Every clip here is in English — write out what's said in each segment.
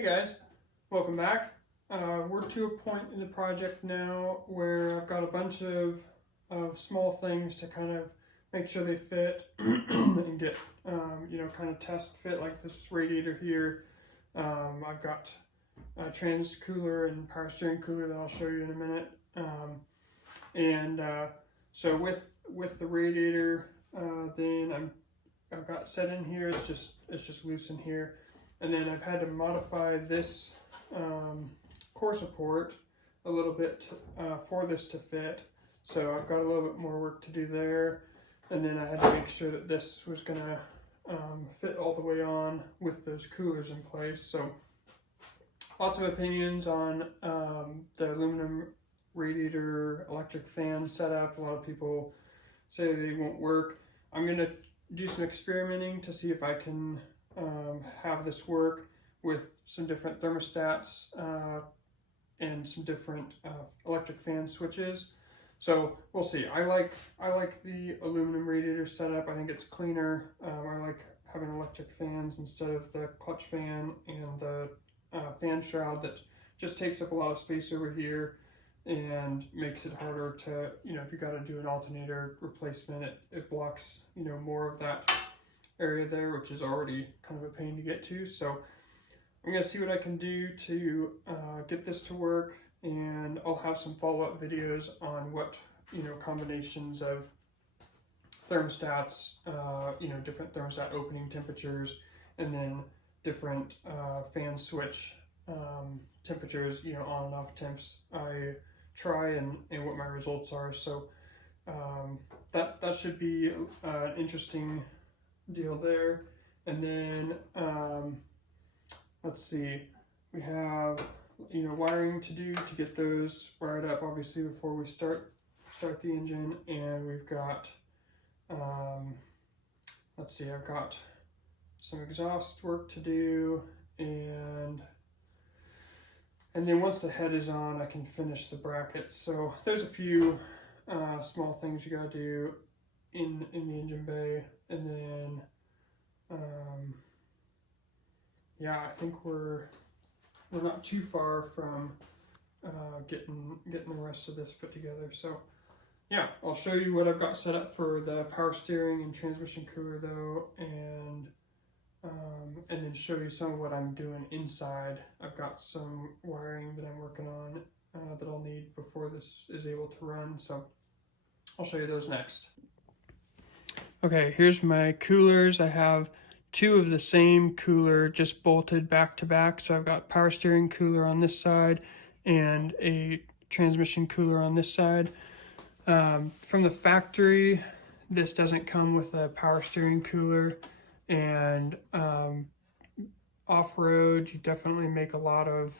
Hey guys, welcome back. We're to a point in the project now where I've got a bunch of small things to kind of make sure they fit and get, kind of test fit, like this radiator here. I've got a trans cooler and power steering cooler that I'll show you in a minute. So with the radiator, then I've got set in here. It's just loose in here. And then I've had to modify this core support a little bit for this to fit. So I've got a little bit more work to do there. And then I had to make sure that this was going to fit all the way on with those coolers in place. So lots of opinions on the aluminum radiator electric fan setup. A lot of people say they won't work. I'm going to do some experimenting to see if I can have this work with some different thermostats and some different electric fan switches. So we'll see. I like the aluminum radiator setup. I think it's cleaner. I like having electric fans instead of the clutch fan and the fan shroud that just takes up a lot of space over here and makes it harder to, if you got to do an alternator replacement, it blocks, more of that area there, which is already kind of a pain to get to. So I'm going to see what I can do to get this to work, and I'll have some follow-up videos on what, combinations of thermostats, different thermostat opening temperatures, and then different fan switch temperatures, on and off temps I try and what my results are. So that should be an interesting deal there. And then let's see, we have wiring to do to get those wired up, obviously, before we start the engine. And we've got let's see, I've got some exhaust work to do, and then once the head is on, I can finish the brackets. So there's a few small things you gotta do in the engine bay. And then yeah, I think we're not too far from getting the rest of this put together. So yeah, I'll show you what I've got set up for the power steering and transmission cooler though, and then show you some of what I'm doing inside. I've got some wiring that I'm working on that I'll need before this is able to run, so I'll show you those next. Okay, here's my coolers. I have two of the same cooler just bolted back to back. So I've got power steering cooler on this side and a transmission cooler on this side. From the factory, this doesn't come with a power steering cooler, and off-road you definitely make a lot of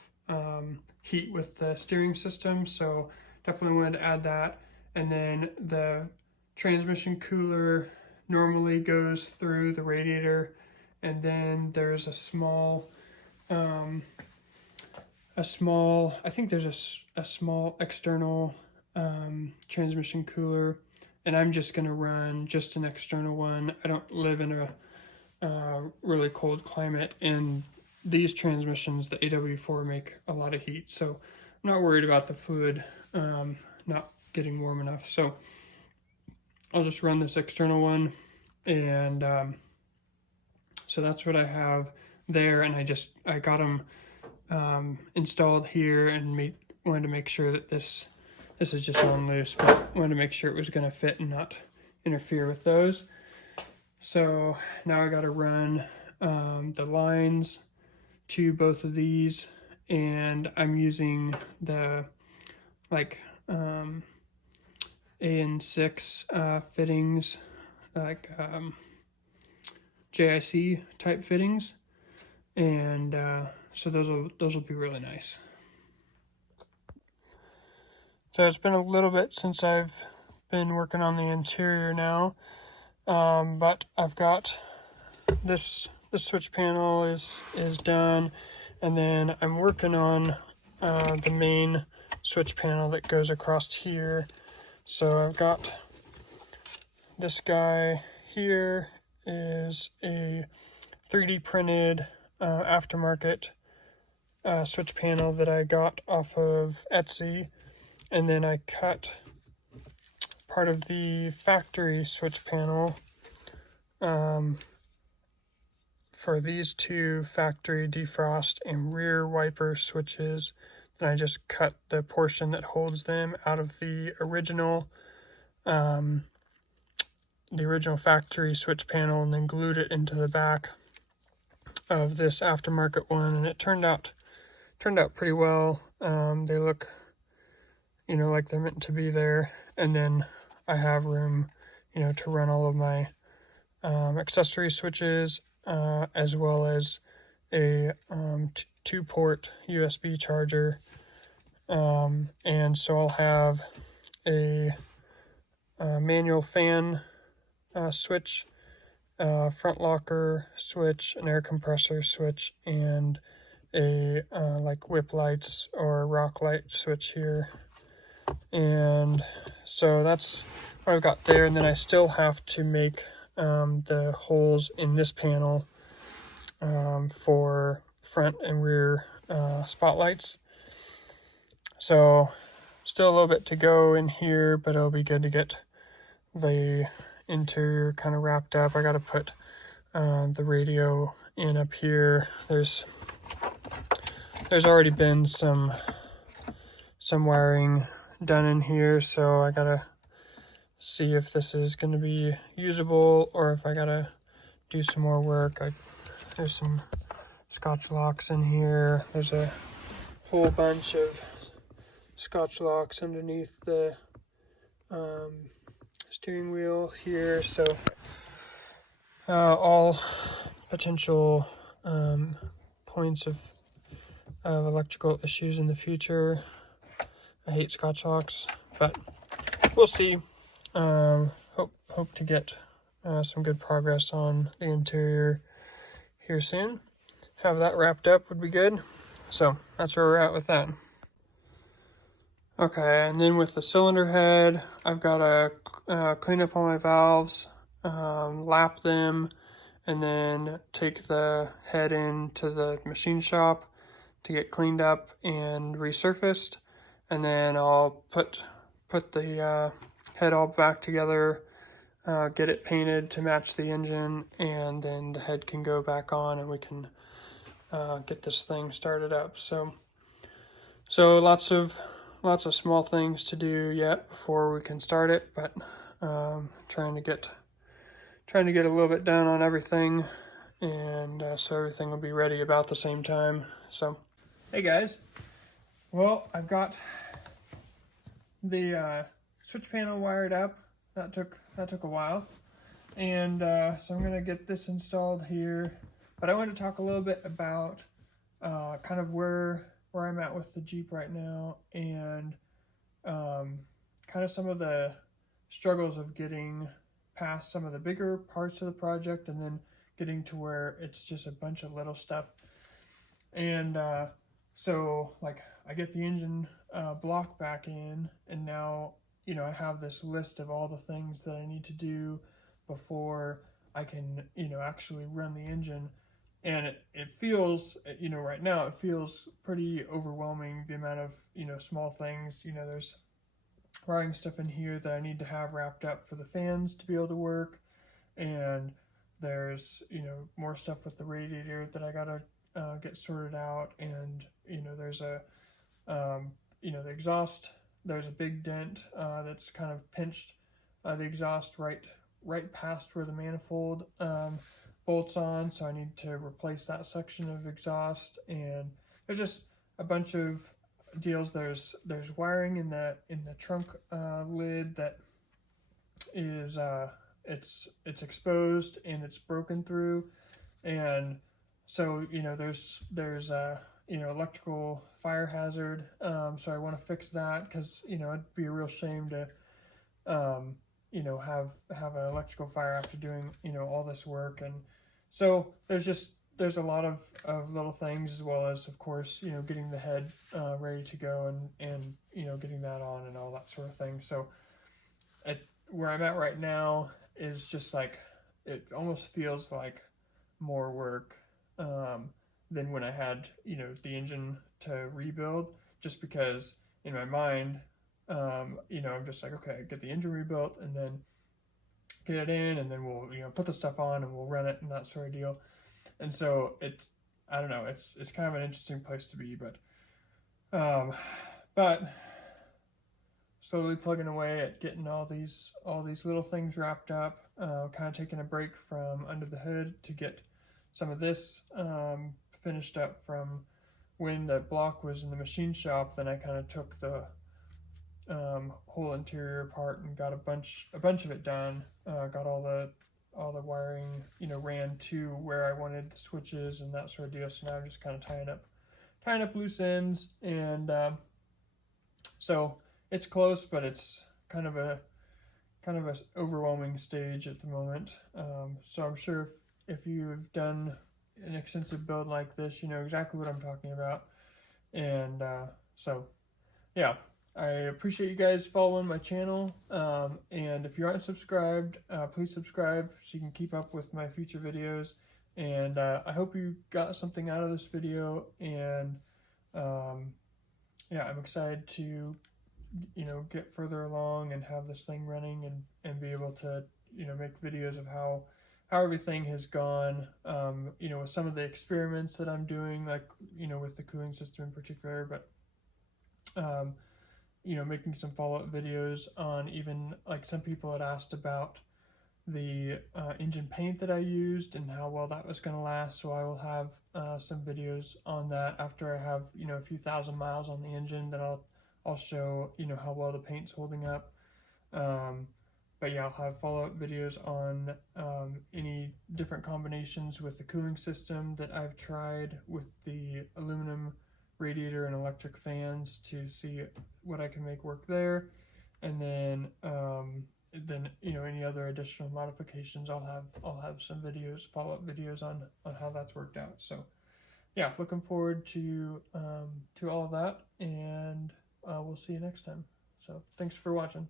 heat with the steering system, so definitely wanted to add that. And then the transmission cooler normally goes through the radiator, and then there's a small I think there's a small external transmission cooler, and I'm just going to run just an external one. I don't live in a really cold climate, and these transmissions, the AW4, make a lot of heat, so I'm not worried about the fluid not getting warm enough. So I'll just run this external one, and so that's what I have there. And I got them installed here, and wanted to make sure that this is just on loose, but wanted to make sure it was going to fit and not interfere with those. So now I got to run the lines to both of these, and I'm using the AN6 fittings, like JIC type fittings, and so those will be really nice. So it's been a little bit since I've been working on the interior now, but I've got the switch panel is done, and then I'm working on the main switch panel that goes across here. So I've got this guy here is a 3D printed aftermarket switch panel that I got off of Etsy, and then I cut part of the factory switch panel for these two factory defrost and rear wiper switches. Then I just cut the portion that holds them out of the original factory switch panel, and then glued it into the back of this aftermarket one, and it turned out pretty well. They look, like they're meant to be there, and then I have room, to run all of my accessory switches, as well as a 2-port USB charger, and so I'll have a manual fan switch, front locker switch, an air compressor switch, and a like whip lights or rock light switch here. And so that's what I've got there, and then I still have to make the holes in this panel for front and rear spotlights. So still a little bit to go in here, but it'll be good to get the interior kind of wrapped up. I got to put the radio in up here. There's already been some wiring done in here, so I gotta see if this is going to be usable or if I gotta do some more work. There's some Scotch locks in here. There's a whole bunch of Scotch locks underneath the steering wheel here, so all potential points of electrical issues in the future. I hate Scotch locks, but we'll see. Hope to get some good progress on the interior here soon. Have that wrapped up would be good. So that's where we're at with that. Okay, and then with the cylinder head, I've got to clean up all my valves, lap them, and then take the head into the machine shop to get cleaned up and resurfaced. And then I'll put the head all back together, get it painted to match the engine, and then the head can go back on and we can get this thing started up. So lots of small things to do yet before we can start it, but trying to get a little bit done on everything, and so everything will be ready about the same time. So hey guys, well, I've got the switch panel wired up. That took a while, and so I'm gonna get this installed here. But I want to talk a little bit about kind of where I'm at with the Jeep right now, and kind of some of the struggles of getting past some of the bigger parts of the project, and then getting to where it's just a bunch of little stuff. And so like I get the engine block back in, and now I have this list of all the things that I need to do before I can actually run the engine. And it feels, right now it feels pretty overwhelming, the amount of small things. There's wiring stuff in here that I need to have wrapped up for the fans to be able to work, and there's more stuff with the radiator that I gotta get sorted out, and there's a the exhaust. There's a big dent that's kind of pinched the exhaust right past where the manifold bolts on, so I need to replace that section of exhaust. And there's just a bunch of deals. There's wiring in the trunk lid that is it's exposed and it's broken through, and so there's electrical fire hazard, so I want to fix that, because it'd be a real shame to have an electrical fire after doing all this work. And so there's a lot of little things, as well as, of course, getting the head ready to go, and getting that on and all that sort of thing. So where I'm at right now is just like, it almost feels like more work than when I had, you know, the engine to rebuild, just because in my mind, you know, I'm just like, okay, get the engine rebuilt and then get it in, and then we'll, you know, put the stuff on and we'll run it and that sort of deal. And so I don't know, it's kind of an interesting place to be, but slowly plugging away at getting all these little things wrapped up, kind of taking a break from under the hood to get some of this finished up from when the block was in the machine shop. Then I kind of took the whole interior apart and got a bunch of it done. Got all the wiring, you know, ran to where I wanted the switches and that sort of deal. So now I'm just kind of tying up loose ends, and so it's close, but it's kind of a overwhelming stage at the moment. So I'm sure if you've done an extensive build like this, you know exactly what I'm talking about. And so yeah, I appreciate you guys following my channel. And if you aren't subscribed, please subscribe so you can keep up with my future videos. And I hope you got something out of this video. And yeah, I'm excited to, you know, get further along and have this thing running, and be able to, you know, make videos of how everything has gone, you know, with some of the experiments that I'm doing, like, you know, with the cooling system in particular, but you know, making some follow-up videos on, even like some people had asked about the engine paint that I used and how well that was going to last. So I will have some videos on that after I have, you know, a few thousand miles on the engine. That I'll show, you know, how well the paint's holding up. But yeah, I'll have follow-up videos on any different combinations with the cooling system that I've tried with the aluminum radiator and electric fans, to see what I can make work there. And then you know, any other additional modifications, I'll have some videos, follow-up videos on how that's worked out. So yeah, looking forward to all of that, and we'll see you next time. So thanks for watching.